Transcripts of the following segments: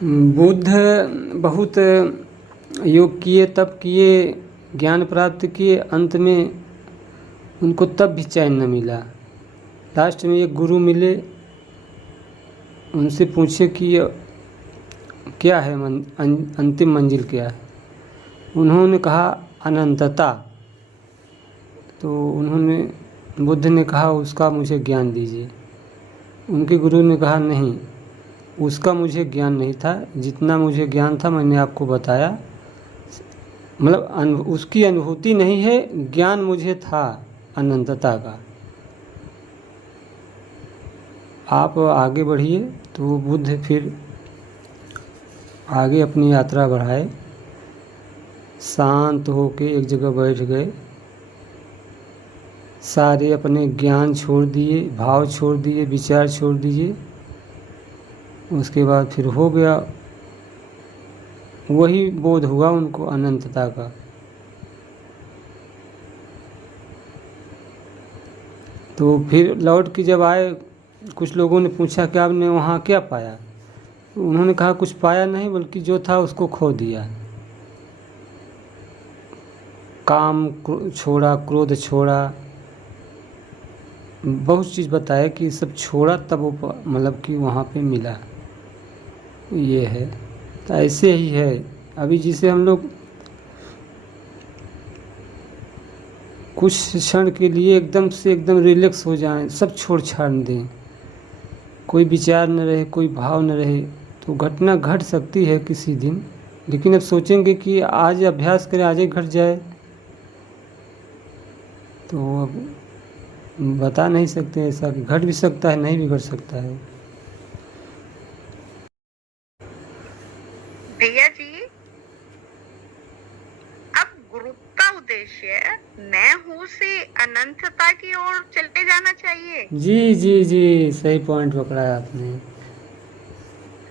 बुद्ध बहुत योग किए, तप किए, ज्ञान प्राप्त किए, अंत में उनको तब भी चैन न मिला। लास्ट में एक गुरु मिले, उनसे पूछे कि क्या है अंतिम मंजिल क्या है। उन्होंने कहा अनंतता। तो बुद्ध ने कहा उसका मुझे ज्ञान दीजिए। उनके गुरु ने कहा नहीं, उसका मुझे ज्ञान नहीं था, जितना मुझे ज्ञान था मैंने आपको बताया। मतलब उसकी अनुभूति नहीं है, ज्ञान मुझे था अनंतता का। आप आगे बढ़िए। तो बुद्ध फिर आगे अपनी यात्रा बढ़ाए, शांत होके एक जगह बैठ गए, सारे अपने ज्ञान छोड़ दिए, भाव छोड़ दिए, विचार छोड़ दिए। उसके बाद फिर हो गया, वही बोध हुआ उनको अनंतता का। तो फिर लौट के जब आए, कुछ लोगों ने पूछा कि आपने वहाँ क्या पाया। उन्होंने कहा कुछ पाया नहीं, बल्कि जो था उसको खो दिया। काम छोड़ा, क्रोध छोड़ा, बहुत चीज़ बताया कि सब छोड़ा, तब वो मतलब कि वहाँ पे मिला। ये है, तो ऐसे ही है। अभी जिसे हम लोग कुछ क्षण के लिए एकदम से एकदम रिलैक्स हो जाएं, सब छोड़ छाड़ दें, कोई विचार न रहे, कोई भाव न रहे, तो घटना घट सकती है किसी दिन। लेकिन अब सोचेंगे कि आज अभ्यास करें, आज ही घट जाए, तो अब बता नहीं सकते। ऐसा कि घट भी सकता है, नहीं भी घट सकता है। भैया जी, अब गुरु का उद्देश्य मैं हूँ से अनंतता की ओर चलते जाना चाहिए। जी जी जी, सही पॉइंट पकड़ा है आपने।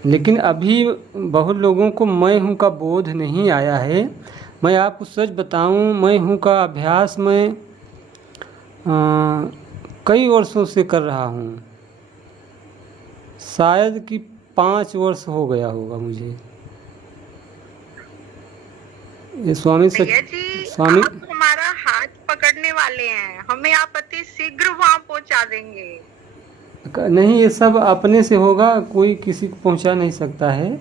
लेकिन अभी बहुत लोगों को मैं हूँ का बोध नहीं आया है। मैं आपको सच बताऊँ, मैं हूँ का अभ्यास मैं कई वर्षों से कर रहा हूँ। शायद कि 5 वर्ष हो गया होगा मुझे। ये स्वामी आप हमारा हाथ पकड़ने वाले हैं, हमें आप अति शीघ्र वहाँ पहुँचा देंगे। नहीं, ये सब अपने से होगा, कोई किसी को पहुँचा नहीं सकता है।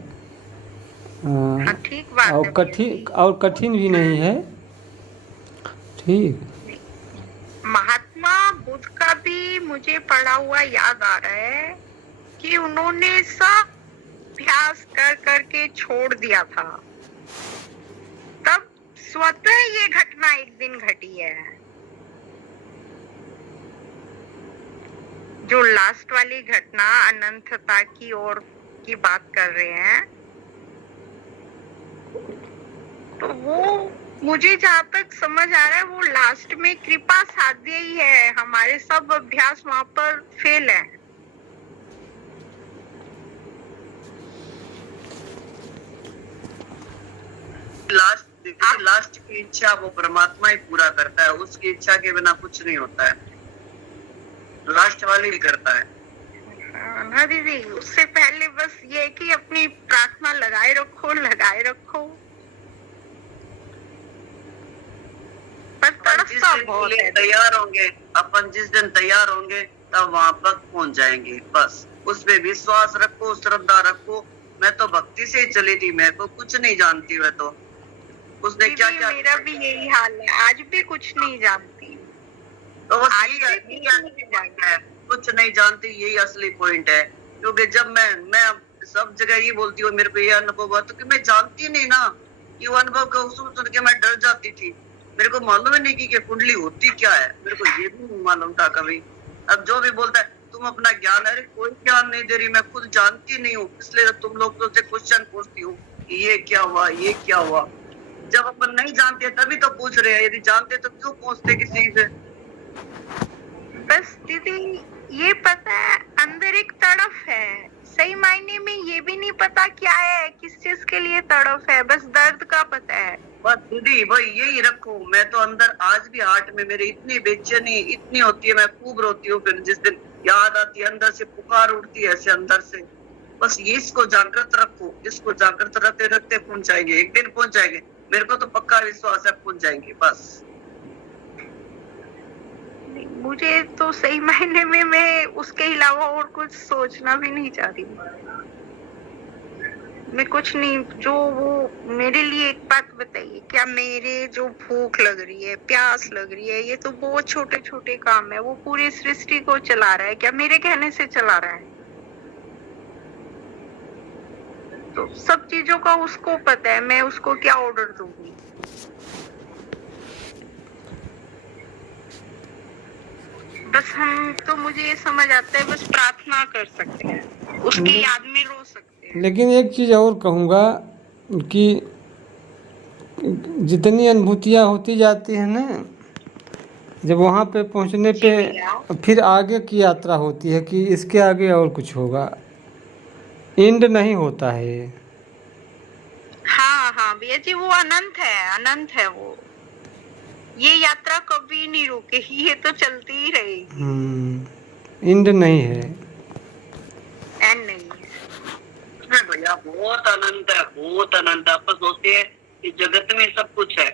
ठीक बात है। और कठिन भी नहीं है। ठीक। महात्मा बुद्ध का भी मुझे पढ़ा हुआ याद आ रहा है कि उन्होंने सब अभ्यास कर करके छोड़ दिया था, तब स्वतः ये घटना एक दिन घटी है। जो लास्ट वाली घटना अनंतता की ओर की बात कर रहे हैं, तो वो मुझे जहाँ तक समझ आ रहा है, वो लास्ट में कृपा साध्य ही है। हमारे सब अभ्यास वहाँ पर फेल है। लास्ट की इच्छा वो परमात्मा ही पूरा करता है, उसकी इच्छा के बिना कुछ नहीं होता है, लास्ट वाली ही करता है। हाँ दीदी, उससे पहले बस ये कि अपनी प्रार्थना लगाए रखो। अपन जिस दिन तैयार होंगे तब वहाँ पर पहुँच जाएंगे। बस उसमें विश्वास रखो, श्रद्धा रखो। मैं तो भक्ति से ही चली थी, मैं तो कुछ नहीं जानती। मैं तो उसने क्या मेरा भी यही हाल है, आज भी कुछ नहीं जानती। तो कुछ नहीं जानती, यही असली पॉइंट है। क्योंकि जब मैं सब जगह ये बोलती हूँ, मेरे को ये अनुभव हुआ, तो कि मैं जानती नहीं ना, ये अनुभव का सुन के मैं डर जाती थी। मेरे को मालूम ही नहीं कि कुंडली होती क्या है, मेरे को ये भी नहीं मालूम था कभी। अब जो भी बोलता है तुम अपना ज्ञान, अरे कोई ज्ञान नहीं दे रही, मैं खुद जानती नहीं हूँ, इसलिए तुम लोग तो क्वेश्चन पूछती हूँ ये क्या हुआ, ये क्या हुआ। जब अपन नहीं जानते तभी तो पूछ रहे हैं, यदि जानते तो क्यों पूछते किसी से। बस दीदी ये पता है, अंदर एक तड़फ है, सही मायने में ये भी नहीं पता क्या है, किस चीज के लिए तड़फ है, बस दर्द का पता है। बस दीदी भाई यही रखो। मैं तो अंदर आज भी हार्ट में मेरी इतनी बेचैनी इतनी होती है, मैं खूब रोती हूँ। फिर जिस दिन याद आती है, अंदर से पुकार उठती है ऐसे अंदर से, बस ये इसको जागृत रखो, इसको जागृत रखते रखते पहुंच जाएंगे, एक दिन पहुंच जाएंगे। मेरे को तो पक्का विश्वास है पहुंच जाएंगे। बस मुझे तो सही मायने में मैं उसके अलावा और कुछ सोचना भी नहीं चाहती। मैं कुछ नहीं, जो वो मेरे लिए एक बात बताइए, क्या मेरे जो भूख लग रही है, प्यास लग रही है, ये तो बहुत छोटे छोटे काम है, वो पूरी सृष्टि को चला रहा है, क्या मेरे कहने से चला रहा है? तो सब चीजों का उसको पता है, मैं उसको क्या ऑर्डर दूंगी? बस हम तो, मुझे ये समझ आता है, बस प्रार्थना कर सकते हैं, उसकी याद में रो सकते हैं। लेकिन एक चीज़ और कहूँगा कि जितनी अनुभूतियाँ होती जाती हैं ना, जब वहाँ पे पहुँचने पे फिर आगे की यात्रा होती है कि इसके आगे और कुछ होगा, एंड नहीं होता है। हाँ हाँ भैया जी, वो अनंत है, अनंत है वो। ये यात्रा कभी नहीं रुकेगी, ये तो चलती ही रहेगी। एंड नहीं है, एंड नहीं है। भैया बहुत अनंत है, बहुत अनंत है। आप सोचते हैं कि जगत में सब कुछ है,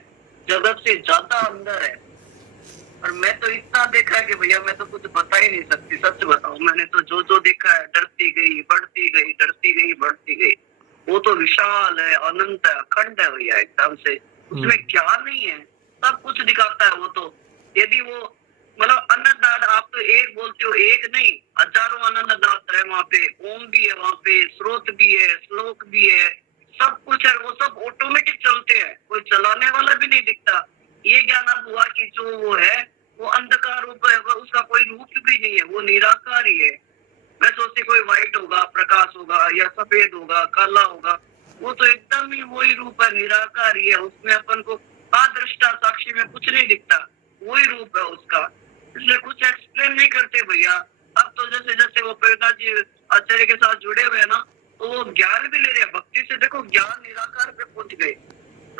जगत से ज्यादा अंदर है। और मैं तो इतना देखा है कि भैया मैं तो कुछ बता ही नहीं सकती। सच बताऊं, मैंने तो जो जो देखा है, डरती गई, बढ़ती गई, डरती गई, बढ़ती गई। वो तो विशाल है, अनंत है, अखंड है भैया एकदम से। उसमें क्या नहीं है, सब कुछ दिखाता है वो तो। यदि वो मतलब अन्नदाता, आप तो एक बोलते हो, एक नहीं, हजारों अन्नदाता है वहाँ पे। ओम भी है वहाँ पे, स्रोत भी है, श्लोक भी है, सब कुछ है। वो सब ऑटोमेटिक चलते हैं, कोई चलाने वाला भी नहीं दिखता। ये ज्ञान अब हुआ कि जो वो है वो अंधकार रूप है, उसका कोई रूप भी नहीं है, वो निराकार ही है। मैं सोचती कोई व्हाइट होगा, प्रकाश होगा, या सफेद होगा, काला होगा, वो तो एकदम ही वही रूप है, निराकार ही है। उसमें अपन को दृष्टा साक्षी में कुछ नहीं दिखता, वही रूप है उसका। इसलिए कुछ एक्सप्लेन नहीं करते भैया। अब तो जैसे जैसे वो प्रेरणा जी आचार्य के साथ जुड़े हुए हैं ना, तो वो ज्ञान भी ले रहे हैं भक्ति से। देखो ज्ञान निराकार पे पहुंच गए।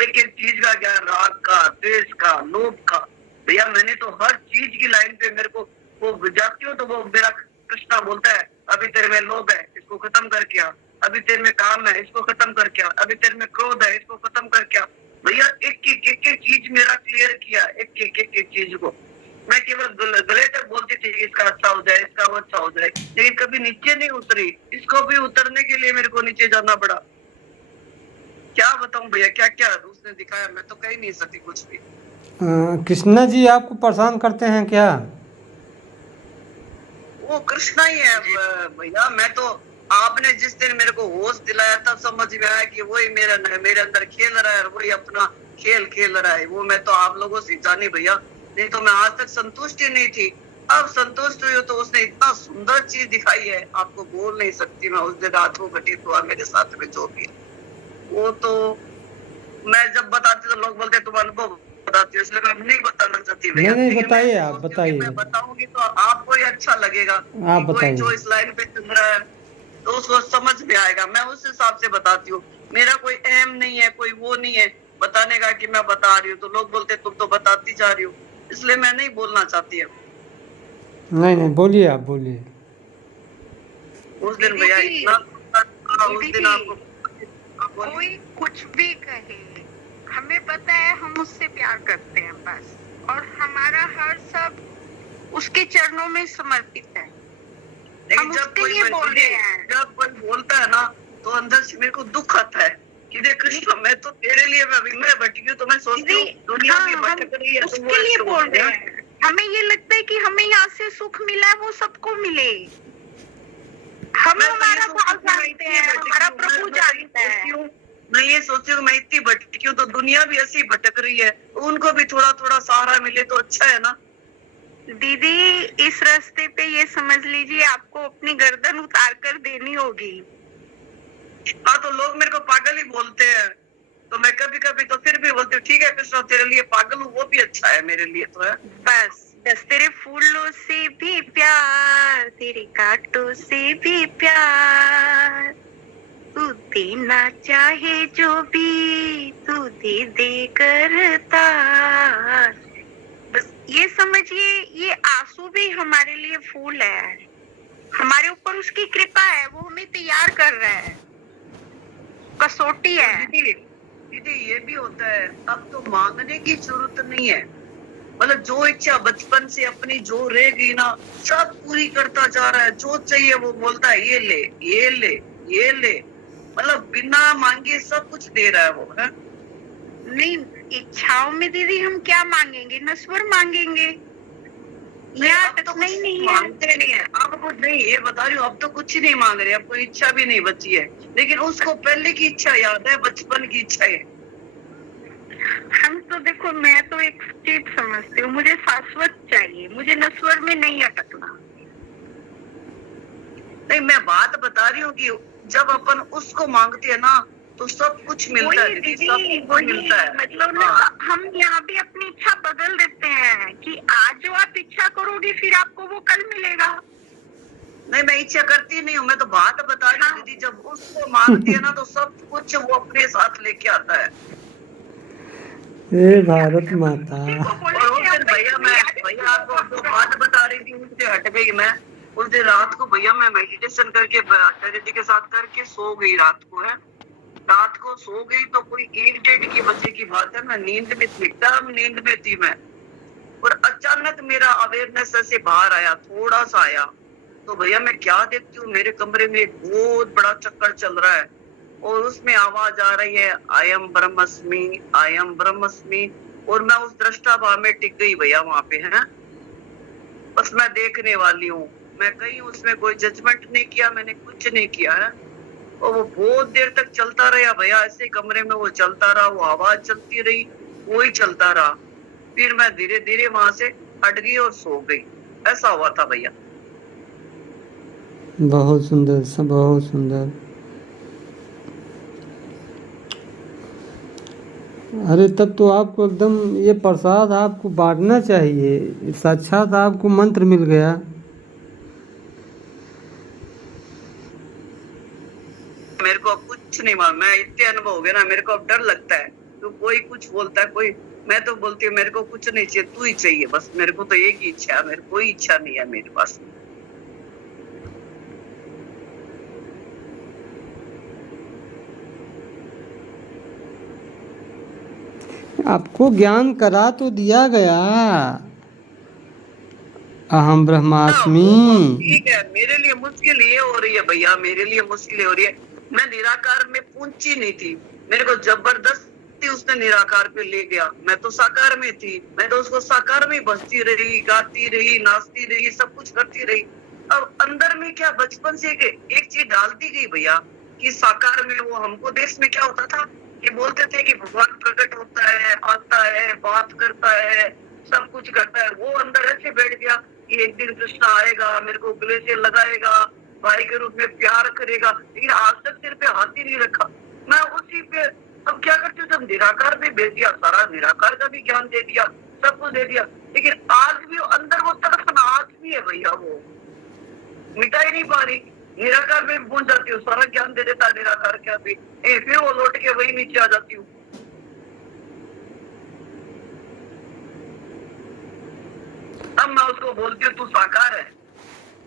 लेकिन चीज का ज्ञान, राग का, द्वेष का, लोभ का, भैया मैंने तो हर चीज की लाइन पे मेरे को वो जाती हूँ तो वो मेरा कृष्णा बोलता है, अभी तेरे में लोभ है, इसको खत्म करके आ। अभी तेरे में काम है, इसको खत्म करके आ। अभी तेरे में क्रोध है, इसको खत्म करके आ। भैया एक एक चीज मेरा क्लियर किया, एक चीज को। मैं केवल गले तक बोलती थी इसका अच्छा हो जाए, इसका वो अच्छा हो जाए, लेकिन कभी नीचे नहीं उतरी। इसको भी उतरने के लिए मेरे को नीचे जाना पड़ा। क्या बताऊं भैया, क्या क्या उसने दिखाया, मैं तो कह ही नहीं सकती कुछ भी। कृष्णा जी आपको परेशान करते हैं क्या? वो कृष्णा ही है भैया। मैं तो, आपने जिस दिन मेरे को होश दिलाया तब समझ में आया कि वही मेरे अंदर खेल रहा है, वही अपना खेल खेल रहा है। वो मैं तो आप लोगों से जानी भैया, नहीं तो मैं आज तक संतुष्ट ही नहीं थी। अब संतुष्ट हुई तो उसने इतना सुंदर चीज दिखाई है, आपको बोल नहीं सकती मैं। उस दिन रात को घटित हुआ मेरे साथ में जो भी, वो तो मैं जब बताती तो लोग बोलते तुम अनुभव बताती हो, इसलिए मैं नहीं बताना चाहती भैया। नहीं बताइए, आप बताइए। मैं बताऊंगी तो आपको ही अच्छा लगेगा। आप बताइए। जो इस लाइन पे चल रहा है तो उसको समझ में आएगा। मैं उस हिसाब से बताती हूँ। मेरा कोई एम नहीं है, कोई वो नहीं है बताने का कि मैं बता रही हूँ तो लोग बोलते तुम तो बताती जा रही हो, इसलिए मैं नहीं बोलना चाहती है। नहीं बोलिए, आप बोलिए। उस दिन भैया इतना, उस दिन आपको कोई कुछ भी कहे, हमें पता है हम उससे प्यार करते हैं बस, और हमारा हर सब उसके चरणों में समर्पित है। हम उसके लिए बोल रहे हैं। जब कोई बोलता है ना तो अंदर से मेरे को दुख आता है कि देख कृष्ण, मैं तो तेरे लिए मैं भटकी हूँ, तो मैं सोचती हूँ दुनिया भी भटक रही है, तो उसके लिए बोल रहे हैं। हमें ये लगता है कि हमें यहाँ से सुख मिला है, वो सबको मिले। हम हमारा भाव जानते हैं, हमारा प्रभु जानता है। मैं ये सोचती हूँ मैं इतनी भटकी हूँ तो दुनिया भी ऐसी भटक रही है, उनको भी थोड़ा थोड़ा सहारा मिले तो अच्छा है ना। दीदी इस रास्ते पे ये समझ लीजिए आपको अपनी गर्दन उतार कर देनी होगी। हाँ तो लोग मेरे को पागल ही बोलते हैं, तो मैं कभी कभी तो फिर भी बोलती हूँ ठीक है कृष्ण तेरे लिए पागल हूँ, वो भी अच्छा है मेरे लिए तो है। बस तेरे फूलों से भी प्यार, तेरे कांटों से भी प्यार, तू देना चाहे जो भी तू दे दे करता। बस ये समझिए, ये आंसू भी हमारे लिए फूल है। हमारे ऊपर उसकी कृपा है, वो हमें तैयार कर रहा है, कसौटी है। दीदी ये भी होता है, अब तो मांगने की जरूरत नहीं है। मतलब जो इच्छा बचपन से अपनी जो रह गई ना, सब पूरी करता जा रहा है। जो चाहिए वो बोलता है ये ले ये ले ये ले, मतलब बिना मांगे सब कुछ दे रहा है वो है। नहीं, इच्छाओं में दीदी हम क्या मांगेंगे, नश्वर मांगेंगे, यहाँ अब तो अटकना ही कुछ नहीं है। मांगते नहीं है अब कुछ नहीं, ये बता रही हूँ, अब तो कुछ ही नहीं मांग रहे, अब कोई इच्छा भी नहीं बची है। लेकिन उसको पहले की इच्छा याद है, बचपन की इच्छा है। हम तो देखो, मैं तो एक चीज समझती हूँ, मुझे शाश्वत चाहिए, मुझे नश्वर में नहीं अटकना। नहीं, मैं बात बता रही हूँ कि जब अपन उसको मांगते हैं ना तो सब कुछ मिलता है वही दीदी, दीदी, सब कुछ मिलता है। मतलब ना, हाँ। हम यहाँ भी अपनी इच्छा बदल देते हैं कि आज जो आप इच्छा करोगे फिर आपको वो कल मिलेगा। नहीं, मैं इच्छा करती नहीं हूँ, मैं तो बात बता रही हूँ दीदी, जब उसको मांगती है ना तो सब कुछ वो अपने साथ लेके आता है। हे भारत माता। और उस दिन भैया आपको जो बात बता रही थी उससे हट गई मैं। उस दिन रात को भैया मैं मेडिटेशन करके आचार्य जी के साथ करके सो गई, रात को सो गई तो कोई 1-1:30 बजे की बात है, मैं नींद में थी, एकदम नींद में थी मैं। और अचानक मेरा अवेयरनेस ऐसे बाहर आया, थोड़ा सा आया, तो भैया मैं क्या देखती हूँ, मेरे कमरे में एक बहुत बड़ा चक्कर चल रहा है और उसमें आवाज आ रही है, आई एम ब्रह्मस्मि, आई एम ब्रह्मस्मि। और मैं उस दृष्टा भाव में टिक गई भैया वहां पे है, बस मैं देखने वाली हूँ। मैं कहीं उसमें कोई जजमेंट नहीं किया, मैंने कुछ नहीं किया है। और वो बहुत देर तक चलता रहा भैया, ऐसे कमरे में वो चलता रहा, वो आवाज चलती रही, वो ही चलता रहा। फिर मैं धीरे धीरे वहां से हट गई और सो गई, ऐसा हुआ था भैया। बहुत सुंदर, सब बहुत सुंदर। अरे तब तो आपको एकदम ये प्रसाद आपको बांटना चाहिए, साक्षात आपको मंत्र मिल गया। मेरे को अब कुछ नहीं मालूम, मैं इतने अनुभव हो गया ना, मेरे को अब डर लगता है। तो कोई कुछ बोलता है, कोई, मैं तो बोलती हूँ मेरे को कुछ नहीं चाहिए, तू ही चाहिए बस। मेरे को तो एक ही इच्छा है, मेरे कोई इच्छा नहीं है मेरे पास। आपको ज्ञान करा तो दिया गया, अहम ब्रह्मास्मि। ठीक है, मेरे लिए मुश्किल ये हो रही है भैया, मेरे लिए मुश्किल हो रही है। मैं निराकार में पहुंची नहीं थी, मेरे को जबरदस्ती उसने निराकार पे ले गया। मैं तो साकार में थी, मैं तो उसको साकार में बसती रही, गाती रही, नाचती रही, सब कुछ करती रही। अब अंदर में क्या बचपन से एक चीज डालती गई भैया कि साकार में वो हमको देश में क्या होता था कि बोलते थे कि भगवान प्रकट होता है, आता है, बात करता है, सब कुछ करता है। वो अंदर ऐसे बैठ गया कि एक दिन कृष्ण आएगा, मेरे को गले से लगाएगा, भाई के रूप में प्यार करेगा। लेकिन आज तक सिर पे हाथ ही नहीं रखा मैं उसी पे। अब क्या करते हो, जब निराकार में भेज दिया, सारा निराकार का भी ज्ञान दे दिया, सब कुछ दे दिया, लेकिन आज भी अंदर वो तड़पना आज भी है भैया, वो मिटा ही नहीं पा रही। निराकार में पहुंच जाती हूँ, सारा ज्ञान दे देता निराकार क्या भी, फिर वो लौट के वही नीचे आ जाती हूँ। अब मैं उसको बोलती हूँ तू साकार है,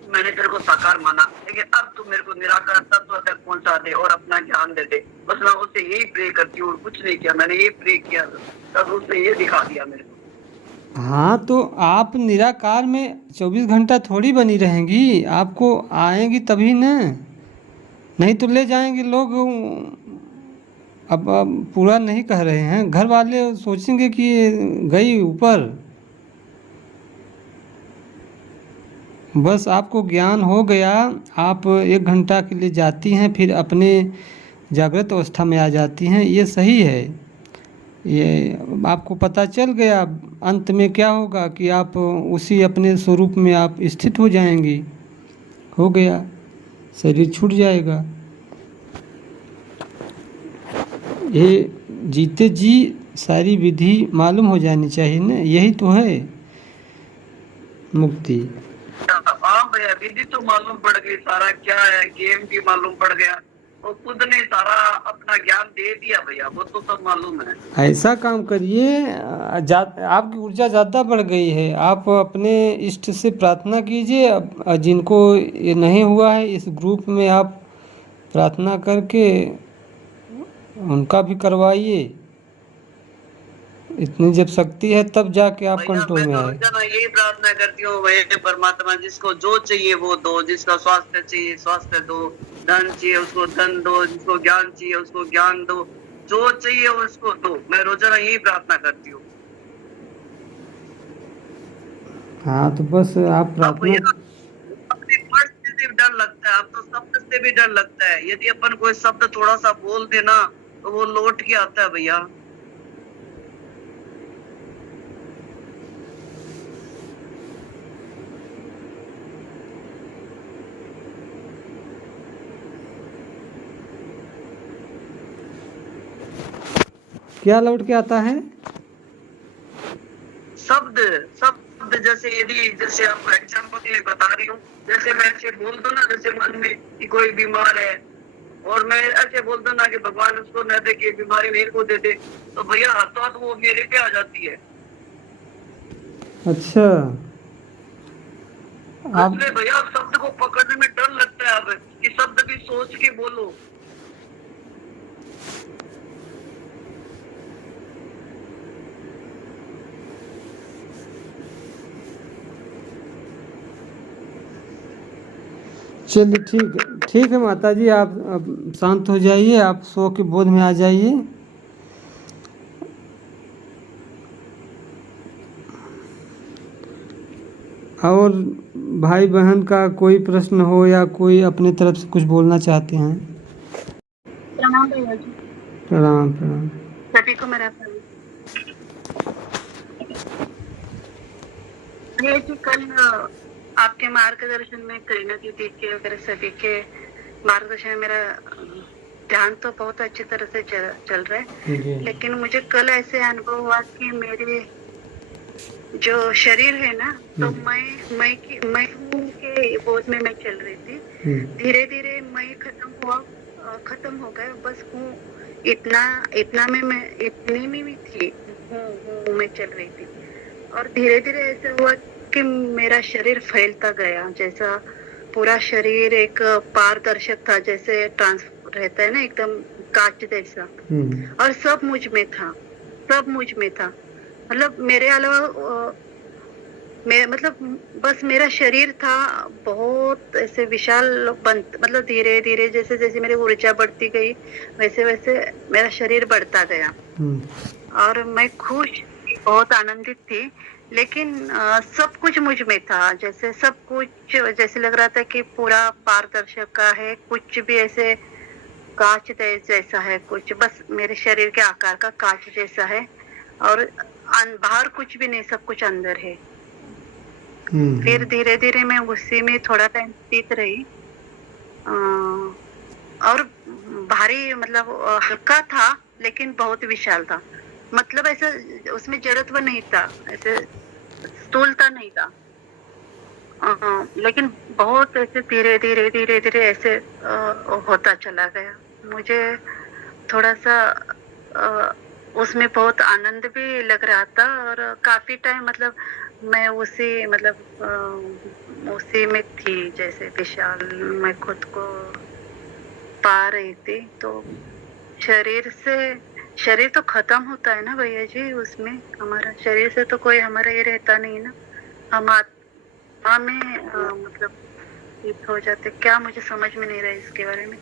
मैंने तेरे को साकार माना, लेकिन अब तू मेरे को निराकार तत्व तक पहुंचा दे और अपना ज्ञान दे दे। बस मैं उससे यही प्रे करती हूँ, कुछ नहीं किया, मैंने ये प्रे किया, तब उसने ये दिखा दिया मेरे को। हाँ तो आप निराकार में 24 घंटा थोड़ी बनी रहेंगी, आपको आएंगी तभी न, नहीं तो ले जाएंगे लोग। अब पूरा नहीं कह रहे हैं, घर वाले सोचेंगे कि ये गई ऊपर। बस आपको ज्ञान हो गया, आप 1 घंटा के लिए जाती हैं, फिर अपने जागृत अवस्था में आ जाती हैं, ये सही है। ये आपको पता चल गया, अंत में क्या होगा कि आप उसी अपने स्वरूप में आप स्थित हो जाएंगी, हो गया, शरीर छूट जाएगा। ये जीते जी सारी विधि मालूम हो जानी चाहिए ना, यही तो है मुक्ति। हाँ भैया, विधि तो मालूम पड़ गई, सारा क्या है गेम भी मालूम पड़ गया। वो खुद ने सारा अपना ज्ञान दे दिया भैया, वो तो सब मालूम है। ऐसा काम करिए, आपकी ऊर्जा ज़्यादा बढ़ गई है, आप अपने इष्ट से प्रार्थना कीजिए। जिनको ये नहीं हुआ है इस ग्रुप में आप प्रार्थना करके उनका भी करवाइए। इतनी जब शक्ति है तब जाके आप भैया कंट्रोल मैं में तो आए। रोजाना यही प्रार्थना करती हूँ, भैया परमात्मा जिसको जो चाहिए वो दो, जिसका स्वास्थ्य चाहिए स्वास्थ्य दो, धन चाहिए उसको धन दो, जिसको ज्ञान चाहिए उसको ज्ञान दो, जो चाहिए उसको दो। मैं रोजाना यही प्रार्थना करती हूँ। हाँ तो बस आप अब प्रार्थना। भैया अपने वर्ड से भी डर लगता है, अब तो शब्द से भी डर लगता है। यदि अपन कोई शब्द थोड़ा सा बोल देना तो वो लौट के आता है भैया। क्या लौट के आता है? शब्द शब्द जैसे यदि जैसे आपको एग्जाम्पल के लिए बता रही हूँ, जैसे मैं ऐसे बोल दूं ना जैसे मन में कि कोई बीमार है और मैं ऐसे बोल दूं ना कि भगवान उसको न दे, कि बीमारी मेरे को दे दे, तो भैया हाथों हाथ वो मेरे पे आ जाती है। अच्छा आप इसलिए भैया शब्द को पकड़ने में डर लगता है अब, कि शब्द भी सोच के बोलो। चलिए ठीक है माता जी, आप अब शांत हो जाइए, आप सो के बोध में आ जाइए। और भाई बहन का कोई प्रश्न हो या कोई अपने तरफ से कुछ बोलना चाहते हैं? प्रणाम भैया जी। प्रणाम प्रणाम। सभी को मेरा प्रणाम। भैया जी कल आपके मार्गदर्शन में करीना दीदी के वगैरह सभी के मार्गदर्शन में मेरा ध्यान तो बहुत अच्छी तरह से चल रहा है, जी। लेकिन मुझे कल ऐसे अनुभव हुआ कि मेरे जो शरीर है ना, तो मैं हूँ के बोध में मैं चल रही थी। धीरे धीरे मैं खत्म हो गया, बस हूँ इतना में मैं इतनी में भी थी, हूँ मैं चल रही थी। और धीरे धीरे ऐसा हुआ कि मेरा शरीर फैलता गया, जैसा पूरा शरीर एक पारदर्शक था, जैसे ट्रांस रहता है ना एकदम कांच जैसा। और सब मुझ में था, मतलब मेरे अलावा मतलब बस मेरा शरीर था बहुत ऐसे विशाल मतलब धीरे धीरे जैसे जैसे मेरी ऊर्जा बढ़ती गई वैसे वैसे मेरा शरीर बढ़ता गया। और मैं खुश बहुत आनंदित थी, लेकिन सब कुछ मुझ में था, जैसे सब कुछ जैसे लग रहा था कि पूरा पारदर्शक का है, कुछ भी ऐसे कांच जैसा है, कुछ बस मेरे शरीर के आकार का कांच जैसा है, और बाहर कुछ भी नहीं, सब कुछ अंदर है। फिर धीरे धीरे मैं उसी में थोड़ा टाइम स्थित रही, और भारी मतलब हल्का था लेकिन बहुत विशाल था, मतलब ऐसा उसमें जड़त्व नहीं था, ऐसे स्थूलता नहीं था, लेकिन बहुत ऐसे धीरे धीरे ऐसे होता चला गया। मुझे थोड़ा सा उसमें बहुत आनंद भी लग रहा था, और काफी टाइम मतलब मैं उसी में थी, जैसे विशाल मैं खुद को पा रही थी। तो शरीर तो खत्म होता है ना भैया जी, उसमें हमारा शरीर से तो कोई हमारा ये रहता नहीं ना, हम आत्मा में मतलब युक्त हो जाते। क्या मुझे समझ में नहीं रहा इसके बारे में।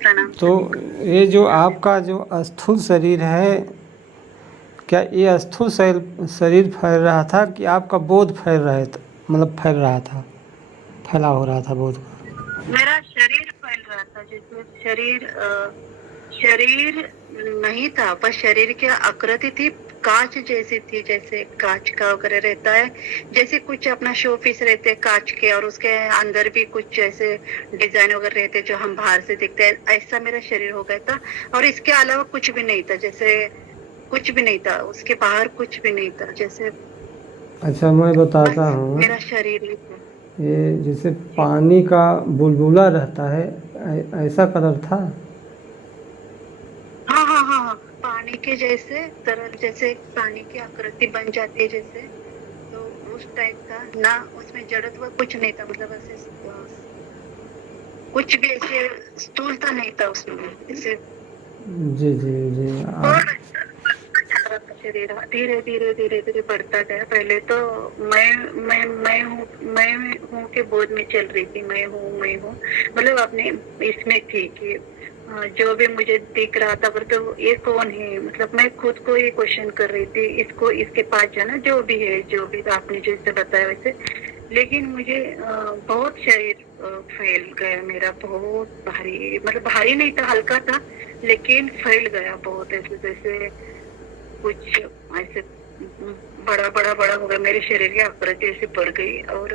प्रणाम। तो ये जो आपका जो स्थूल शरीर है, क्या ये स्थूल शरीर फैल रहा था कि आपका बोध फैल रहा था, मतलब फैल रहा था, फैला हो रहा था बोध का? मेरा शरीर फैल रहा था, जैसे शरीर नहीं था, बस शरीर की आकृति थी कांच जैसी थी, जैसे कांच का वगैरह रहता है, जैसे कुछ अपना शो पीस रहते हैं कांच के, और उसके अंदर भी कुछ ऐसे डिजाइन वगैरह रहते जो हम बाहर से दिखते हैं, ऐसा मेरा शरीर हो गया था। और इसके अलावा कुछ भी नहीं था, जैसे कुछ भी नहीं था, उसके बाहर कुछ भी नहीं था, जैसे अच्छा मैं बताता हूँ। मेरा शरीर ही था। ये जैसे पानी का बुलबुला रहता है ऐसा कलर था। हाँ हाँ हाँ हाँ, पानी के जैसे तरल, जैसे पानी की आकृति बन जाती है जैसे, तो उस टाइप का ना। उसमें जड़त्व कुछ नहीं था, मतलब ऐसे कुछ भी ऐसे स्थूलता नहीं था उसमें ऐसे। जी जी जी। और शरीर धीरे धीरे धीरे धीरे बढ़ता गया। पहले तो मैं हूँ के बोध में चल रही थी, मैं हूँ, मतलब अपने इसमें थी कि जो भी मुझे दिख रहा था तो ये कौन है, मतलब मैं खुद को ही क्वेश्चन कर रही थी, इसको इसके पास जाना, जो भी है, जो भी आपने जैसे बताया वैसे। लेकिन मुझे बहुत शरीर फैल गया मेरा, बहुत भारी, मतलब भारी नहीं था, हल्का था, लेकिन फैल गया बहुत, ऐसे जैसे कुछ ऐसे बड़ा बड़ा बड़ा हो गया, मेरे शरीर की आकृति ऐसे बढ़ गई। और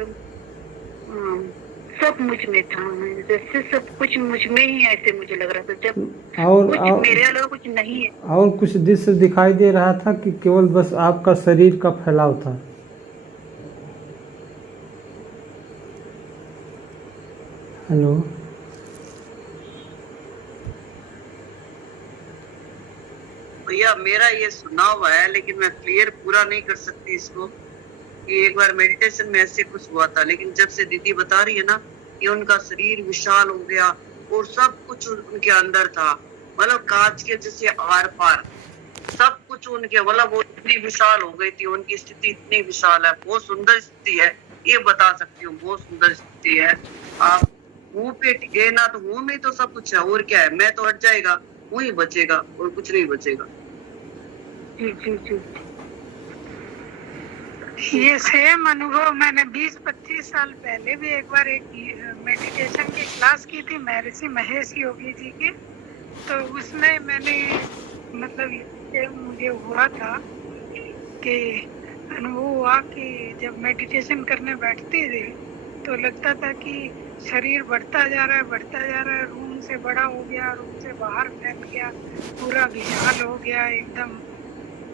सब मुझ में था, जैसे सब कुछ मुझ में ही ऐसे मुझे लग रहा था, जब कुछ मेरे अलावा कुछ नहीं है। और कुछ दृश्य दिखाई दे रहा था कि केवल बस आपका शरीर का फैलाव था? हेलो, भैया मेरा ये सुना हुआ है, लेकिन मैं क्लियर पूरा नहीं कर सकती इसको, कि एक बार मेडिटेशन में ऐसे कुछ हुआ था। लेकिन जब से दीदी बता रही है ना कि उनका शरीर विशाल हो गया और सब कुछ उनके अंदर था, मतलब कांच के जैसे आर पार सब कुछ उनके, मतलब वो इतनी विशाल हो गई थी, उनकी स्थिति इतनी विशाल है, बहुत सुंदर स्थिति है, ये बता सकती हूँ, बहुत सुंदर स्थिति है। आप मुंह पे टिके ना, तो मुंह में तो सब कुछ है, और क्या है, मैं तो हट जाएगा, वो ही बचेगा और कुछ नहीं बचेगा। जी जी जी, ये सेम अनुभव मैंने 20-25 साल पहले भी एक बार एक मेडिटेशन की क्लास की थी महर्षि महेश योगी जी की। तो उसमें मैंने, मतलब ये मुझे हुआ था कि अनुभव हुआ कि जब मेडिटेशन करने बैठती थी तो लगता था कि शरीर बढ़ता जा रहा है, बढ़ता जा रहा है, रूम से बड़ा हो गया, रूम से बाहर फैल गया, पूरा विशाल हो गया, एकदम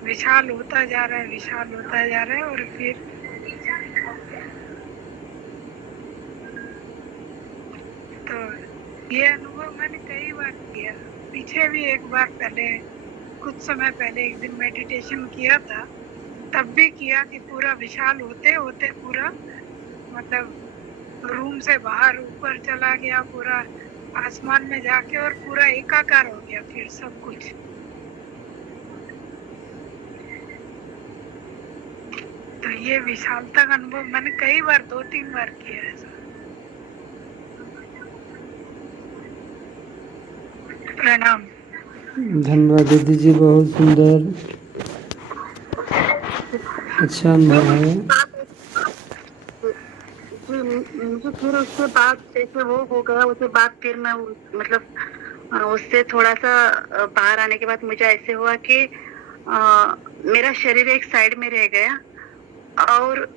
विशाल होता जा रहा है, विशाल होता जा रहा है। और फिर तो ये अनुभव मैंने कई बार किया, पीछे भी एक बार पहले, कुछ समय पहले एक दिन मेडिटेशन किया था, तब भी किया कि पूरा विशाल होते होते पूरा, मतलब रूम से बाहर ऊपर चला गया, पूरा आसमान में जाके, और पूरा एकाकार हो गया फिर सब कुछ। तो ये विशालता का अनुभव मैंने कई बार, 2-3 बार किया है। प्रणाम। धन्यवाद दीदी जी, बहुत सुंदर, अच्छा अनुभव है। मुझे फिर उसके बाद जैसे वो हो गया, उसके बाद फिर मैं, मतलब उससे थोड़ा सा बाहर आने के बाद मुझे ऐसे हुआ कि मेरा शरीर एक साइड में रह गया, और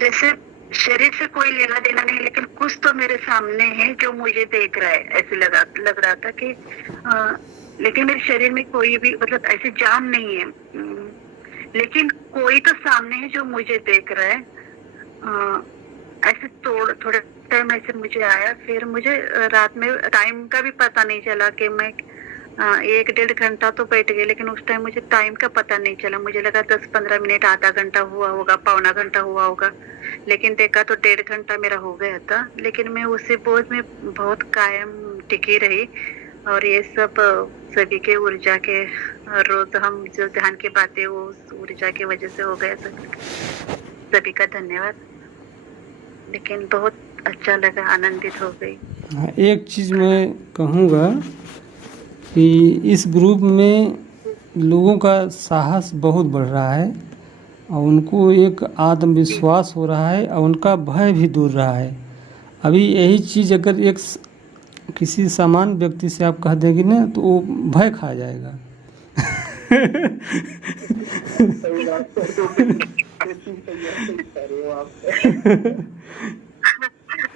जैसे शरीर से कोई लेना देना नहीं, लेकिन कुछ तो मेरे सामने है जो मुझे देख रहा है, ऐसे लग रहा था कि लेकिन मेरे शरीर में कोई भी, मतलब ऐसे जान नहीं है, लेकिन कोई तो सामने है जो मुझे देख रहा है। ऐसे थोड़े टाइम ऐसे मुझे आया। फिर मुझे रात में टाइम का भी पता नहीं चला कि मैं 1-1.5 घंटा तो बैठ गई, लेकिन उस टाइम मुझे टाइम का पता नहीं चला। मुझे लगा 10-15 मिनट, आधा घंटा हुआ होगा, पौना घंटा हुआ होगा, लेकिन देखा तो 1.5 घंटा मेरा हो गया था। लेकिन मैं उसी बोझ में बहुत कायम टिकी रही, और ये सब सभी के ऊर्जा के, रोज हम जो ध्यान की बातें वो उस ऊर्जा की वजह से हो गया। सभी का धन्यवाद, लेकिन बहुत अच्छा लगा, आनंदित हो गई। हाँ, एक चीज़ मैं कहूँगा कि इस ग्रुप में लोगों का साहस बहुत बढ़ रहा है, और उनको एक आत्मविश्वास हो रहा है, और उनका भय भी दूर रहा है। अभी यही चीज़ अगर एक किसी सामान्य व्यक्ति से आप कह देंगे ना, तो वो भय खा जाएगा।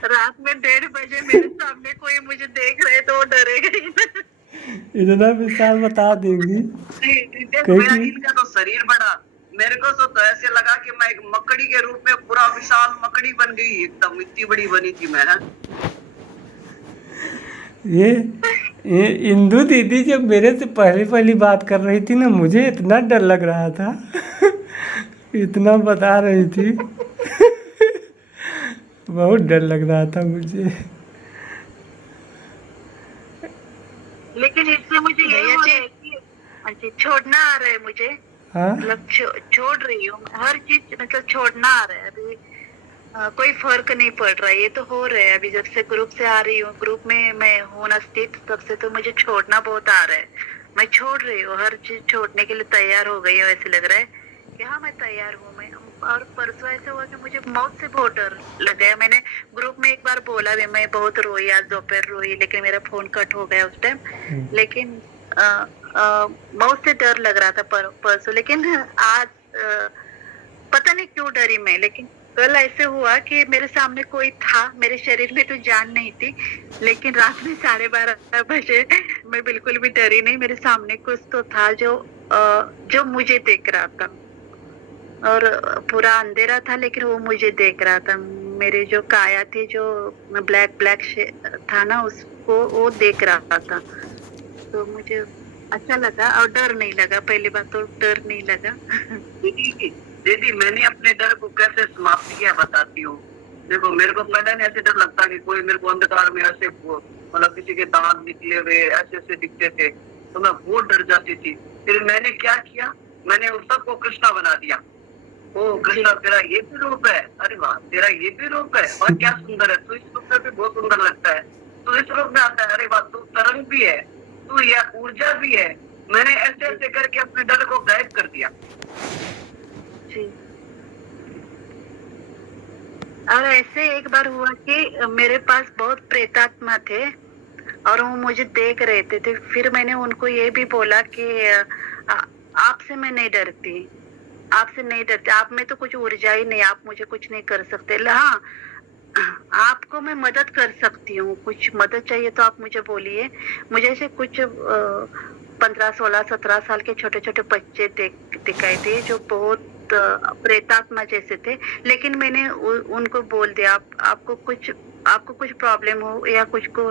रात में 1:30 बजे मेरे सामने कोई मुझे देख रहे तो वो डरेगा ही ना। इतना विशाल बता देंगी। इनका तो शरीर बड़ा, मेरे को तो ऐसे लगा कि मैं एक मकड़ी के रूप में पूरा विशाल मकड़ी बन गई, एकदम इतनी बड़ी बनी थी मैं। ये इंदु दीदी जब मेरे से पहली पहली बात कर रही थी ना, मुझे इतना डर लग रहा था इतना बता रही थी बहुत डर लग रहा था मुझे। लेकिन इससे मुझे ये हो रहा है कि अच्छा छोड़ना आ रहा है मुझे, हाँ मतलब छोड़ रही हूँ हर चीज, मतलब छोड़ना आ रहा है अभी। कोई फर्क नहीं पड़ रहा है, ये तो हो रहा है अभी जब से ग्रुप से आ रही हूँ, ग्रुप में मैं हूँ ना स्थित, तब से तो मुझे छोड़ना बहुत आ रहा है। मैं छोड़ रही हूँ, हर चीज छोड़ने के लिए तैयार हो गई हूँ, ऐसे लग रहा है कि हाँ मैं तैयार हूँ। मैं और परसों ऐसा हुआ कि मुझे मौत से बहुत डर लग गया। मैंने ग्रुप में एक बार बोला भी, मैं बहुत रोई, आज दोपहर रोई, लेकिन मेरा फोन कट हो गया उस टाइम। लेकिन मौत से डर लग रहा था परसों, लेकिन आज पता नहीं क्यों डरी मैं। लेकिन कल ऐसे हुआ कि मेरे सामने कोई था, मेरे शरीर में तो जान नहीं थी, लेकिन रात में 12:30 बजे मैं बिल्कुल भी डरी नहीं। मेरे सामने कुछ तो था जो मुझे देख रहा था, और पूरा अंधेरा था लेकिन वो मुझे देख रहा था। मेरे जो काया थी, जो ब्लैक था ना, उसको वो देख रहा था। तो मुझे अच्छा लगा और डर नहीं लगा। पहली बात तो डर नहीं लगा। दीदी मैंने अपने डर को कैसे समाप्त किया बताती हूँ। देखो मेरे को पहले नहीं ऐसे डर लगता कि कोई मेरे को अंधकार में ऐसे मतलब किसी के दांत निकले हुए ऐसे ऐसे दिखते थे, तो मैं बहुत डर जाती थी। फिर मैंने क्या किया, मैंने उस सबको कृष्णा बना दिया। ओ कृष्णा तेरा ये भी रूप है, अरे वाह तेरा ये भी रूप है, और क्या सुंदर है तू, इस रूप में भी बहुत सुंदर लगता है, तू इस रूप में आता है, अरे वाह तू तरंग भी है, तू यह ऊर्जा भी है। मैंने ऐसे ऐसे करके अपने डर को गायब कर दिया। और ऐसे एक बार हुआ कि मेरे पास बहुत प्रेतात्मा थे और वो मुझे देख रहे थे। फिर मैंने उनको ये भी बोला कि आपसे मैं नहीं डरती, आपसे नहीं डरती, आप में तो कुछ ऊर्जा ही नहीं, आप मुझे कुछ नहीं कर सकते। हाँ आपको मैं मदद कर सकती हूँ, कुछ मदद चाहिए तो आप मुझे बोलिए। मुझे ऐसे कुछ 15, 16, 17 साल के छोटे छोटे बच्चे दिखाई थे जो बहुत प्रेतात्मा जैसे थे। लेकिन मैंने उनको बोल दिया, आपको कुछ प्रॉब्लम हो या आपको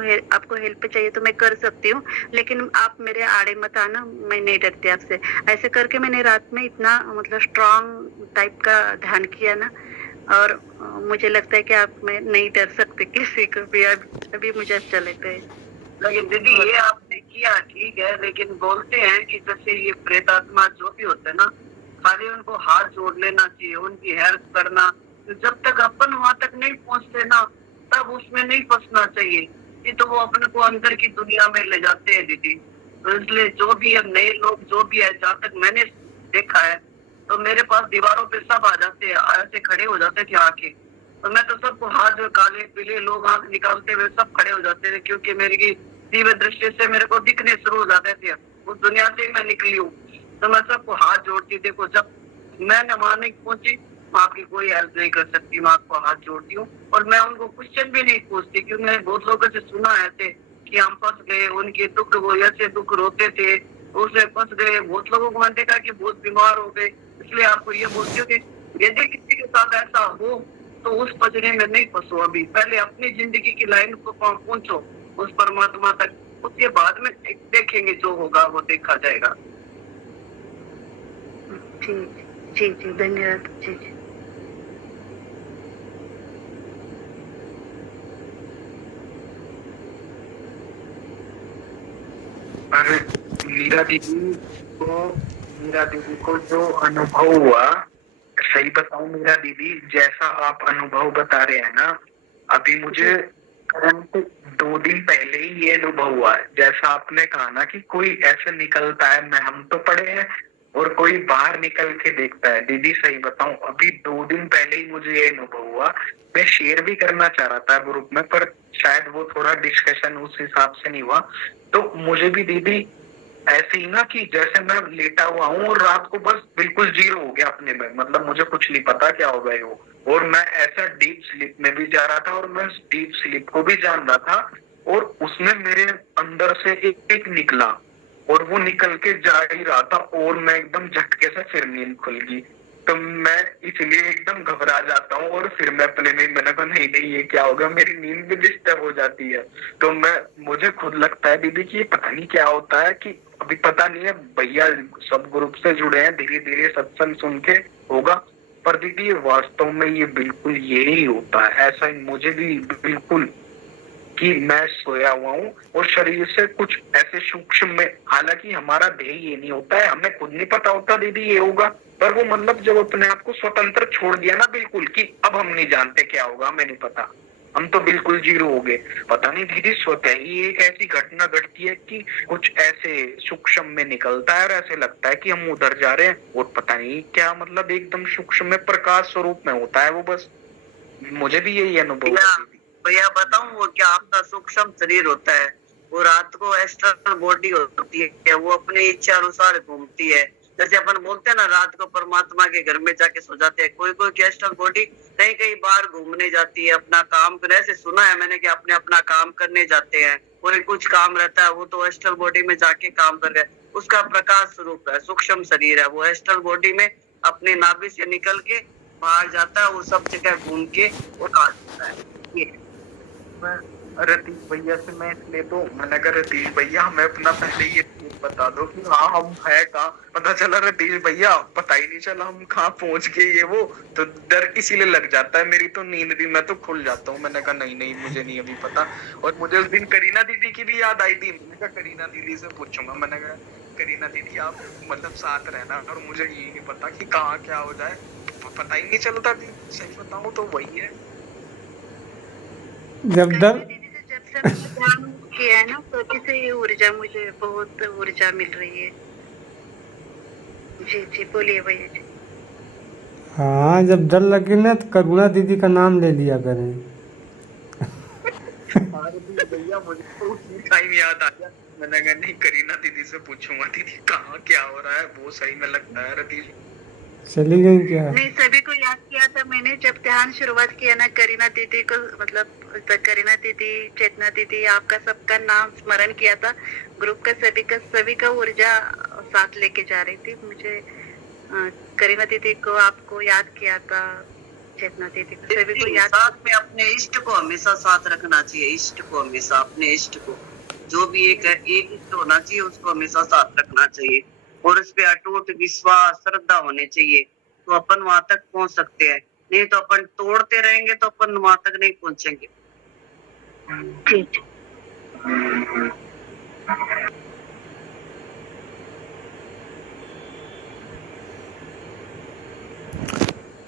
हेल्प चाहिए तो मैं कर सकती हूँ, लेकिन आप मेरे आड़े मत आना, मैं नहीं डरती आपसे। ऐसे करके मैंने रात में इतना मतलब स्ट्रांग टाइप का ध्यान किया ना, और मुझे लगता है कि आप मैं नहीं डर सकते किसी को भी। अभी मुझे अच्छा लगता है। लेकिन दीदी ये आपने किया ठीक है, लेकिन बोलते हैं कि जैसे ये प्रेतात्मा जो भी होते हैं ना, खाली उनको हाथ जोड़ लेना चाहिए, उनकी हेल्प करना। तो जब तक अपन वहां तक नहीं पहुंचते ना, तब उसमें नहीं फंसना चाहिए। ये तो वो अपने को अंदर की दुनिया में ले जाते हैं दीदी। तो इसलिए जो भी है नए लोग जो भी है, जहाँ तक मैंने देखा है, तो मेरे पास दीवारों पे सब आ जाते हैं, ऐसे खड़े हो जाते थे आके। तो मैं तो सबको हाथ जो काले पीले लोग आंख निकालते हुए सब खड़े हो जाते थे, क्योंकि मेरी दिव्य दृष्टि से मेरे को दिखने शुरू हो जाते थे। उस दुनिया से मैं निकली हूँ, तो मैं सबको हाथ जोड़ती। देखो जब मैं वहां नहीं पहुंची, मैं आपकी कोई हेल्प नहीं कर सकती, मैं आपको हाथ जोड़ती हूँ। और मैं उनको क्वेश्चन भी नहीं पूछती, क्योंकि मैंने बहुत लोगों से सुना है कि हम फंस गए, उनके दुख वो ऐसे दुख रोते थे, उसमें फंस गए। बहुत लोगों को मैंने देखा कि बहुत बीमार हो गए। इसलिए आपको ये बोलती हूँ कि यदि किसी के साथ ऐसा हो तो उस पजरे में नहीं फंसो। अभी पहले अपनी जिंदगी की लाइन को पहुंचो उस परमात्मा तक, उसके बाद में देखेंगे जो होगा वो देखा जाएगा। जी धन्यवाद। जी मीरा दीदी को जो अनुभव हुआ, सही बताऊं मीरा दीदी, जैसा आप अनुभव बता रहे हैं ना, अभी मुझे करंट 2 दिन पहले ही ये अनुभव हुआ है। जैसा आपने कहा ना कि कोई ऐसे निकलता है, मैं हम तो पड़े हैं और कोई बाहर निकल के देखता है। दीदी सही बताऊं, अभी 2 दिन पहले ही मुझे ये अनुभव हुआ। मैं शेयर भी करना चाह रहा था ग्रुप में, पर शायद वो थोड़ा डिस्कशन उस हिसाब से नहीं हुआ। तो मुझे भी दीदी ऐसे ही ना कि जैसे मैं लेटा हुआ हूँ और रात को बस बिल्कुल जीरो हो गया अपने में, मतलब मुझे कुछ नहीं पता क्या हो गया वो, और मैं ऐसा डीप स्लीप में भी जा रहा था और मैं डीप स्लीप को भी जान रहा था। और उसमें मेरे अंदर से एक निकला और वो निकल के जा ही रहा था और मैं एकदम झटके से फिर नींद खुल गई। तो मैं इसलिए एकदम घबरा जाता हूँ और फिर मैं अपने में मैंने कहा नहीं नहीं ये क्या होगा, मेरी नींद भी डिस्टर्ब हो जाती है। तो मुझे खुद लगता है दीदी कि ये पता नहीं क्या होता है, कि अभी पता नहीं है, भैया सब ग्रुप से जुड़े हैं, धीरे धीरे सत्संग सुन के होगा, पर दीदी ये वास्तव में ये बिल्कुल यही होता है। ऐसा ही मुझे भी बिल्कुल कि मैं सोया हुआ हूँ और शरीर से कुछ ऐसे सूक्ष्म में, हालांकि हमारा ध्येय ये नहीं होता है, हमें खुद नहीं पता होता दीदी ये होगा, पर वो मतलब जब अपने आप को स्वतंत्र छोड़ दिया ना बिल्कुल, कि अब हम नहीं जानते क्या होगा, हमें नहीं पता, हम तो बिल्कुल जीरो हो गए। पता नहीं दीदी स्वतः ही एक ऐसी घटना घटती है कि कुछ ऐसे सूक्ष्म में निकलता है और ऐसे लगता है कि हम उधर जा रहे हैं, और पता नहीं क्या मतलब एकदम सूक्ष्म में प्रकाश स्वरूप में होता है वो। बस मुझे भी यही अनुभव है। भैया बताऊं, वो क्या आपका सूक्ष्म शरीर होता है, वो रात को एस्ट्रल बॉडी होती है, वो अपनी इच्छा अनुसार घूमती है। जैसे अपन बोलते हैं ना, रात को परमात्मा के घर में जाके सो जाते हैं, कोई कोई एस्ट्रल बॉडी कहीं कहीं बाहर घूमने जाती है, अपना काम करने, ऐसे सुना है मैंने कि अपने अपना काम करने जाते हैं, कोई कुछ काम रहता है वो तो एस्ट्रल बॉडी में जाके काम कर रहे हैं, उसका प्रकाश स्वरूप है, सूक्ष्म शरीर है, वो एस्ट्रल बॉडी में अपने नाभि से निकल के बाहर जाता है, वो सब जगह घूम के वो काटता है। ये रतीश भैया से मैं इसलिए तो मैंने कहा रतीश भैया हमें अपना पहले ये बता दो कि हाँ हम है कहाँ। पता चला रतीश भैया पता ही नहीं चला हम कहाँ पहुंच गए, ये वो तो डर इसीलिए लग जाता है। मेरी तो नींद भी, मैं तो खुल जाता हूँ। मैंने कहा नहीं नहीं मुझे नहीं अभी पता। और मुझे उस दिन करीना दीदी की भी याद आई थी, मैंने कहा करीना दीदी से पूछूंगा। मैंने कहा करीना दीदी आप मतलब साथ रहना, और मुझे ये नहीं पता कि कहाँ क्या हो जाए, पता ही नहीं चलता। सही बताऊँ तो वही है, जब डर किया है ना तभी से ये ऊर्जा, मुझे बहुत ऊर्जा मिल रही है। जी जी बोलिए भैया जी। हाँ, जब डर लगे ना तो करुणा दीदी का नाम ले लिया करें। भैया मुझे तो उसी टाइम याद आ गया। मैंने कहा नहीं करीना दीदी से पूछूंगा दीदी कहाँ क्या हो रहा है, वो सही में लगता है रतीश। चली गई क्या? नहीं, सभी को याद किया था मैंने जब ध्यान शुरुआत किया ना, करीना दीदी को, मतलब करीना दीदी, चेतना दीदी, आपका सबका नाम स्मरण किया था, ग्रुप का सभी का ऊर्जा साथ लेके जा रही थी। मुझे करीना दीदी को, आपको याद किया था, चेतना दीदी को, सभी को याद। साथ में अपने इष्ट को हमेशा साथ रखना चाहिए, इष्ट को हमेशा, अपने इष्ट को, जो भी एक इष्ट होना चाहिए उसको हमेशा साथ रखना चाहिए, और उस पे अटूट विश्वास श्रद्धा होने चाहिए, तो अपन वहां तक पहुंच सकते हैं। नहीं तो अपन तोड़ते रहेंगे तो अपन वहां तक नहीं पहुंचेंगे।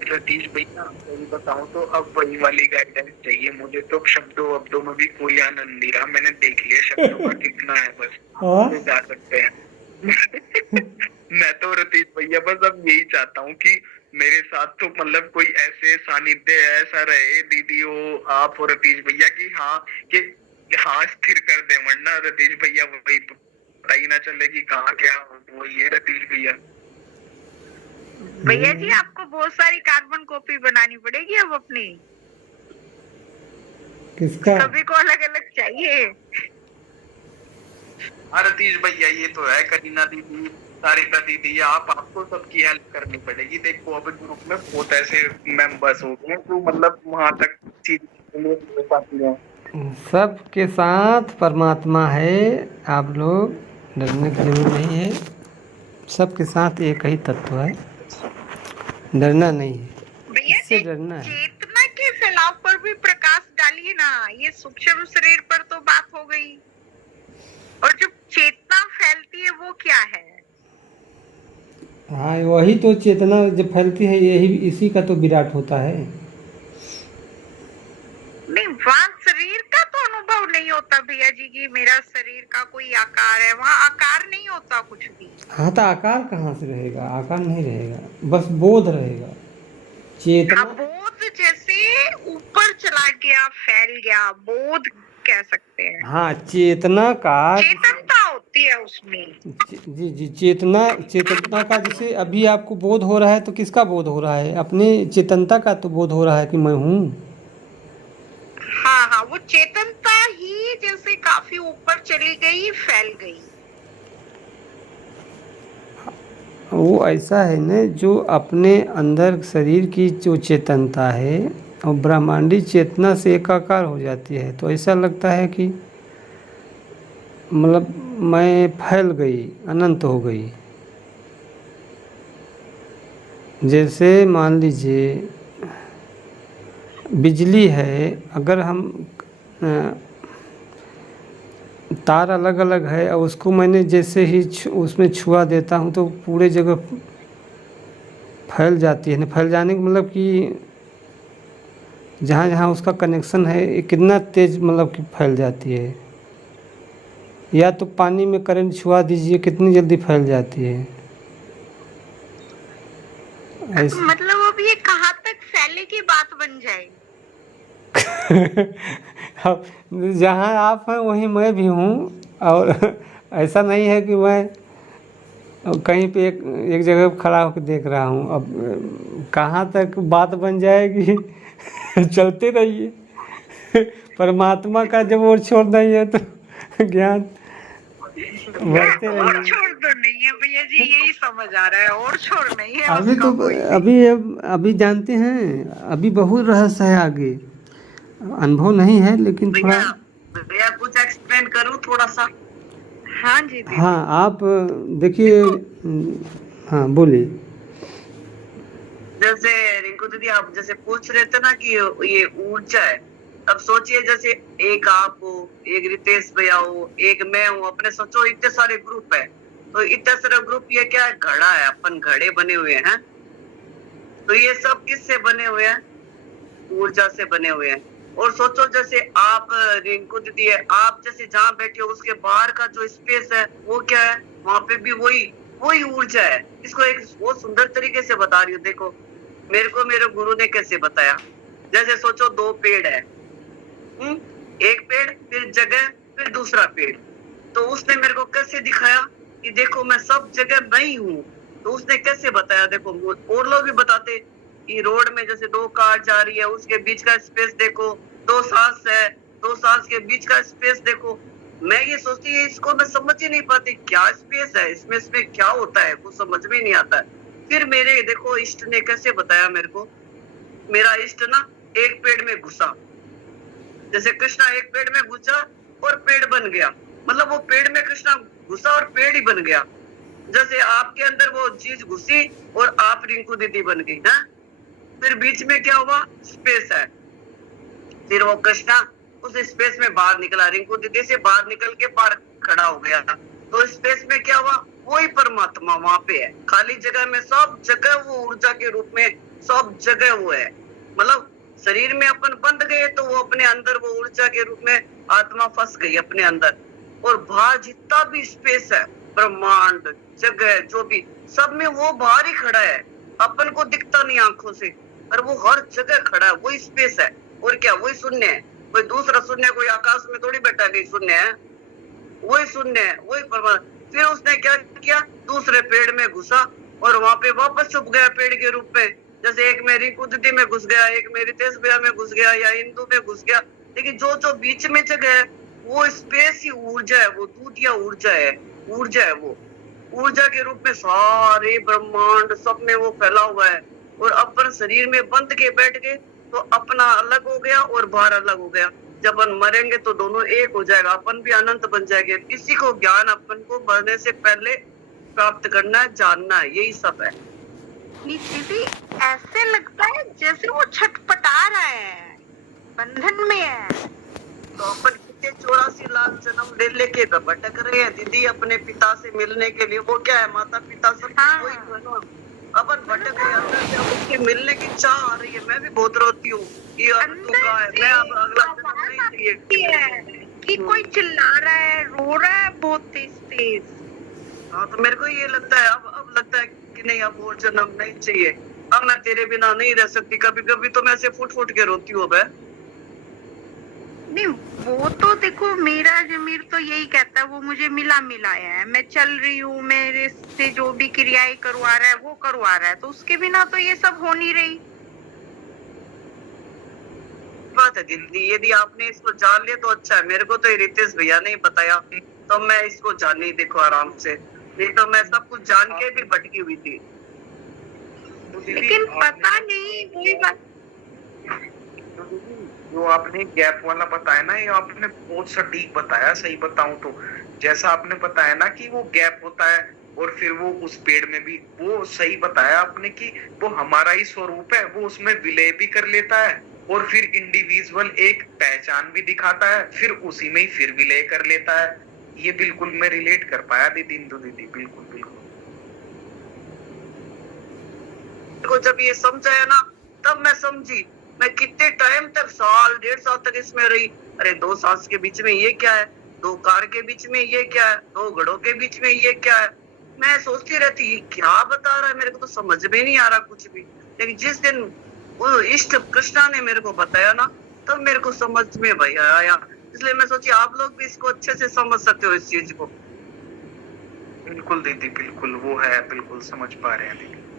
रतीश भैया सही बताऊं तो अब वही वाली गाइडेंस चाहिए मुझे। तो शब्दों अब्दों में भी कोई आनंद नहीं रहा। मैंने देख लिया शब्दों का कितना है, बस जा सकते हैं। मैं तो रतीश भैया बस अब यही चाहता हूँ कि मेरे साथ तो मतलब कोई ऐसे सानिध्य ऐसा रहे दीदी हो, आप और रतीश भैया की, हाँ कि हाँ स्थिर कर दे, वरना रतीश भैया वही पता ही ना चले कि कहाँ क्या वो ये रतीश भैया। भैया जी आपको बहुत सारी कार्बन कॉपी बनानी पड़ेगी अब अपनी। किसका? सभी को अलग अलग चाहिए। रतीश भैया ये तो है, करीना दीदी, सारिका दीदी, आपको सबकी हेल्प करनी पड़ेगी। देखो अब ग्रुप में बहुत ऐसे मेंबर्स हो गए तो मतलब वहां तक चीज हो पाती है। सबके साथ परमात्मा है, आप लोग डरने की जरूरत नहीं है। सबके साथ एक ही तत्व है, डरना नहीं है, भैया इससे डरना है। चेतना के फैलाव पर भी प्रकाश डालिए ना। ये सूक्ष्म शरीर पर तो बात हो गई, और जो चेतना फैलती है वो क्या है? हाँ, वही तो चेतना जब फैलती है, यही इसी का तो विराट होता है। नहीं, वहाँ शरीर का तो अनुभव नहीं होता भैया जी की मेरा शरीर का कोई आकार है, वहाँ आकार नहीं होता कुछ भी। हाँ, तो आकार कहाँ से रहेगा? आकार नहीं रहेगा, बस बोध रहेगा। चेतना बोध जैसे ऊपर चला गया, फैल गया, बोध कह सकते हैं। हाँ, चेतना का चेतनता होती है उसमें। जी जी, चेतना का जैसे अभी आपको बोध हो रहा है, तो किसका बोध हो रहा है? अपने चेतनता का तो बोध हो रहा है कि मैं हूँ। हाँ हाँ, वो चेतनता ही जैसे काफी ऊपर चली गई, फैल गई। वो ऐसा है न, जो अपने अंदर शरीर की जो चेतनता है और ब्रह्मांडी चेतना से एकाकार हो जाती है, तो ऐसा लगता है कि मतलब मैं फैल गई, अनंत हो गई। जैसे मान लीजिए बिजली है, अगर हम तार अलग अलग है और उसको मैंने जैसे ही उसमें छुआ देता हूँ तो पूरे जगह फैल जाती है। फैल जाने का मतलब कि जहाँ जहाँ उसका कनेक्शन है ये कितना तेज़ मतलब कि फैल जाती है। या तो पानी में करंट छुआ दीजिए, कितनी जल्दी फैल जाती है। ऐसे मतलब अब ये कहाँ तक फैले की बात बन जाएगी। अब जहाँ आप हैं वहीं मैं भी हूँ, और ऐसा नहीं है कि मैं कहीं पे एक जगह पे खड़ा होकर देख रहा हूँ। अब कहाँ तक बात बन जाएगी चलते रहिए। परमात्मा का जब और छोड़ नहीं है तो ज्ञान बढ़ते और रहिए। छोड़ तो नहीं है भैया जी, यही समझ आ रहा है, और छोड़ नहीं है अभी उसका तो कोई भी। अभी जानते हैं, अभी बहुत रहस्य है आगे, अनुभव नहीं है लेकिन थोड़ा। भैया कुछ एक्सप्लेन करूँ थोड़ा सा। हाँ जी दीदी। हाँ आप देखिए, हाँ बोलिए। जैसे रिंकू दीदी आप जैसे पूछ रहे थे ना कि ये ऊर्जा है, अब सोचिए जैसे एक आप हो, एक रितेश भैया हो, एक मैं हूँ, अपने सोचो इतने सारे ग्रुप है, तो इतने सारे ग्रुप ये क्या है, घड़ा है, अपन घड़े बने हुए हैं। तो ये सब किससे बने हुए हैं, ऊर्जा से बने हुए हैं। और सोचो जैसे आप रिंकू दीदी है, आप जैसे जहाँ बैठे हो उसके बाहर का जो स्पेस है वो क्या है, वहां पे भी वही ऊर्जा है। इसको एक बहुत सुंदर तरीके से बता रही हूँ। देखो मेरे को मेरे गुरु ने कैसे बताया, जैसे सोचो दो पेड़ है, एक पेड़ फिर जगह फिर दूसरा पेड़। तो उसने मेरे को कैसे दिखाया कि देखो मैं सब जगह नहीं हूँ। तो उसने कैसे बताया, देखो और लोग भी बताते कि रोड में जैसे दो कार जा रही है, उसके बीच का स्पेस देखो, दो सांस है, दो सांस के बीच का स्पेस देखो। मैं ये सोचती है इसको मैं समझ ही नहीं पाती, क्या स्पेस है इसमें क्या होता है, वो समझ में नहीं आता है। फिर मेरे देखो इष्ट ने कैसे बताया मेरे को, मेरा इष्ट ना एक पेड़ में घुसा, जैसे कृष्णा एक पेड़ में घुसा और पेड़ बन गया, मतलब वो पेड़ में कृष्णा घुसा और पेड़ ही बन गया। जैसे आपके अंदर वो चीज घुसी और आप रिंकू दीदी बन गई ना, फिर बीच में क्या हुआ, स्पेस है, फिर वो कृष्णा उस स्पेस में बाहर निकला, रिंकू दीदी से बाहर निकल के बाहर खड़ा हो गया। तो स्पेस में क्या हुआ, वही परमात्मा वहां पे है, खाली जगह में सब जगह वो ऊर्जा के रूप में सब जगह वो है। मतलब शरीर में अपन बंध गए तो वो अपने अंदर वो ऊर्जा के रूप में आत्मा फंस गई अपने अंदर। और बाहर जितना भी स्पेस है, ब्रह्मांड जगह जो भी, सब में वो बाहर ही खड़ा है, अपन को दिखता नहीं आंखों से, और वो हर जगह खड़ा है, वही स्पेस है। और क्या, वही शून्य है, कोई दूसरा शून्य, कोई आकाश में थोड़ी बैठा नहीं शून्य है, वही शून्य है, वही परमात्मा। फिर उसने क्या किया, दूसरे पेड़ में घुसा और वहां पे वापस छुप गया पेड़ के रूप में। जैसे एक में रिंकू दीदी में घुस गया, एक में रितेश भैया में घुस गया, या इंदु में घुस गया। लेकिन जो जो बीच में जगह है वो स्पेस ही ऊर्जा है, वो दूध या ऊर्जा है, ऊर्जा है वो। ऊर्जा के रूप में सारे ब्रह्मांड सब में वो फैला हुआ है। और अपन शरीर में बंध के बैठ गए तो अपना अलग हो गया और बाहर अलग हो गया। जब अपन मरेंगे तो दोनों एक हो जाएगा, अपन भी अनंत बन जाएंगे। इसी को ज्ञान अपन को मरने से पहले प्राप्त करना है, जानना है, यही सब है। दीदी ऐसे लगता है जैसे वो छटपटा रहा है, बंधन में है। तो अपन कितने 84 लाख जन्म ले लेके भटक रहे हैं दीदी अपने पिता से मिलने के लिए। वो क्या है, माता पिता सब कोई बनो, अपन भटक रहे हैं, जब उसके मिलने की चाह आ रही है। मैं भी बहुत रोती हूँ कि अब तू कहाँ है, मैं अब अगला जन्म नहीं चाहिए कि कोई चिल्ला रहा है, रो रहा है बहुत तेज तेज। हाँ, तो मेरे को ये लगता है अब लगता है कि नहीं, अब और जन्म नहीं चाहिए, अब मैं तेरे बिना नहीं रह सकती। कभी कभी तो मैं ऐसे फुट फुट के रोती हूँ। नहीं वो तो देखो, मेरा जमीर तो यही कहता है, वो मुझे मिला मिलाया है, मैं चल रही हूँ, मेरे से जो भी क्रियाएं करवा रहा है वो करवा रहा है, तो उसके बिना तो ये सब हो नहीं रही बात है दीदी। यदि आपने इसको जान लिया तो अच्छा है। मेरे को तो रितेश भैया ने बताया, तो मैं इसको जानी, देखो आराम से। नहीं तो मैं सब कुछ जान के भी भटकी हुई थी। तो दीदी लेकिन पता आपने- नहीं वही बात। तो दीदी जो आपने गैप वाला बताया ना, ये आपने बहुत सटीक बताया। सही बताऊं तो जैसा आपने बताया ना कि वो गैप होता है और फिर वो उस पेड़ में भी, वो सही बताया आपने कि वो हमारा ही स्वरूप है, वो उसमें विलय भी कर लेता है और फिर इंडिविजुअल एक पहचान भी दिखाता है, फिर उसी में ही फिर विलय कर लेता है। ये बिल्कुल मैं रिलेट कर पाया दीदी, इंदु दीदी, बिल्कुल बिल्कुल। को जब ये समझाया ना तब मैं समझी। मैं कितने टाइम तक, साल 1.5 साल तक इसमें रही। अरे 2 सांस के बीच में ये क्या है, 2 कार के बीच में ये क्या है, 2 घड़ों के बीच में ये क्या है। मैं सोचती रहती ये क्या बता रहा है, मेरे को तो समझ में नहीं आ रहा कुछ भी। लेकिन जिस दिन वो इष्ट कृष्णा ने मेरे को बताया ना, तब मेरे को समझ में भैया आया। इसलिए मैं सोची आप लोग भी इसको अच्छे से समझ सकते हो इस चीज को। बिल्कुल दीदी, बिल्कुल वो है, बिल्कुल समझ पा रहे हैं दीदी।